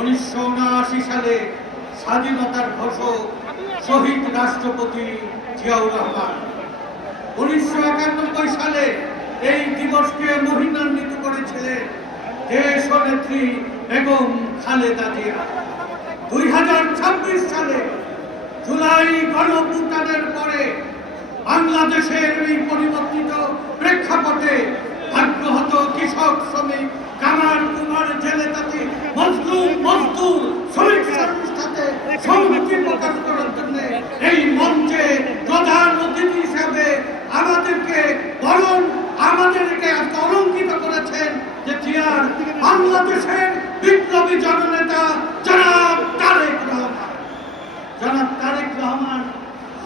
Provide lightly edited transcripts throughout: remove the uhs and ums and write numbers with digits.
1979 সালে স্বাধীনতার ঘোষক শহীদ রাষ্ট্রপতি জিয়াউর রহমান। 1991 সালে এই দিবসকে মহিমান্বিত করেছিলেন দেশ নেত্রী বেগম খালেদা জিয়া। 2026 সালে জুলাই গণঅভ্যুত্থানের পরে বাংলাদেশের এই পরিবর্তিত প্রেক্ষাপটে ভাগ্যহত কৃষক, শ্রমিক, কামার, কুমার, জেলে তাঁতি, মজলুম, মজদুর, শ্রমিক সাথে সংহতি প্রকাশ করার জন্য এই মঞ্চে প্রধান অতিথি হিসাবে আমাদেরকে অলঙ্কিত করেছেন যে জিয়ার বাংলাদেশের বিপ্লবী জননেতা জনাব তারেক রহমান। জনাব তারেক রহমান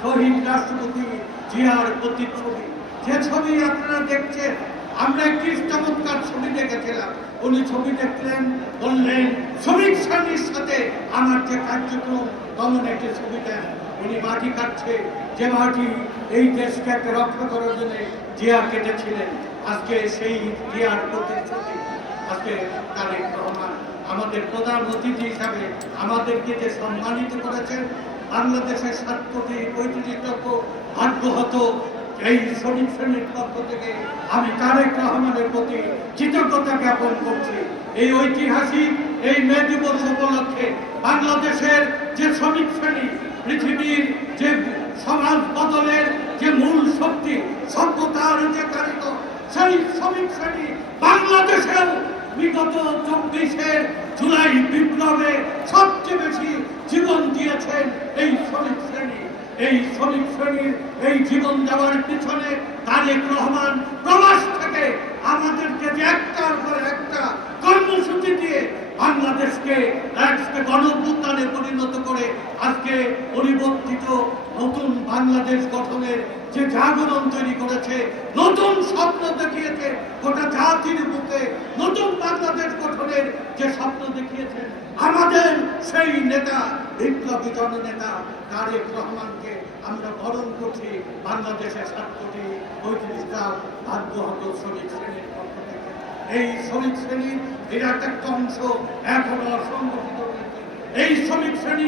শহীদ রাষ্ট্রপতি জিয়ার প্রতিচ্ছবি। যে ছবি আপনারা দেখছেন, আমরা একটি চমৎকার ছবি দেখেছিলাম। উনি ছবি দেখলেন, বললেন শ্রমিক শ্রেণীর সাথে আমার যে কার্যক্রম তখন একটি ছবি দেন। উনি মাটি কাটছে, যে মাটি এই দেশকে রক্ষা করার জন্য জিয়া কেটেছিলেন। আজকে সেই জিয়ার প্রতিচ্ছবি আজকে তারেক রহমান আমাদের প্রধান অতিথি হিসাবে আমাদেরকে যে সম্মানিত করেছেন। বাংলাদেশের 7 কোটি 35 লক্ষ ভাগ্যহত এই শ্রমিক শ্রেণীর পক্ষ থেকে আমি তারেক রহমানের প্রতি কৃতজ্ঞতা জ্ঞাপন করছি। এই ঐতিহাসিক এই মে দিবস উপলক্ষে বাংলাদেশের যে শ্রমিক শ্রেণী, পৃথিবীর যে সমাজ বদলের যে মূল শক্তি, সভ্যতার যে কারিগর, সেই শ্রমিক শ্রেণী বাংলাদেশের বিগত 24 জুলাই বিপ্লবে সবচেয়ে বেশি জীবন দিয়েছেন এই শ্রমিক শ্রেণী। এই শ্রমিক শ্রেণীর এই জীবন দেওয়ার পিছনে তারেক রহমান প্রবাস থেকে আমাদেরকে যে একটার পর একটা কর্মসূচি দিয়ে বাংলাদেশকে গণঅভ্যুত্থানে পরিণত করে আজকে পরিবর্তিত নতুন বাংলাদেশ গঠনের যে জাগরণ তৈরি করেছে, নতুন স্বপ্ন দেখিয়েছে গোটা জাতির বুকে, নতুন বাংলাদেশ গঠনের যে স্বপ্ন দেখিয়েছেন আমাদের সেই নেতা, বিপ্লবী জননেতা তারেক রহমানকে আমরা বরণ করছি বাংলাদেশের 7 কোটি 35 লাখ ভাগ্যহত শ্রমিক শ্রেণীর পক্ষ থেকে। এই শ্রমিক শ্রেণীর বিরাট একটা অংশ এখনো অসংগঠিত রয়েছে। এই শ্রমিক শ্রেণী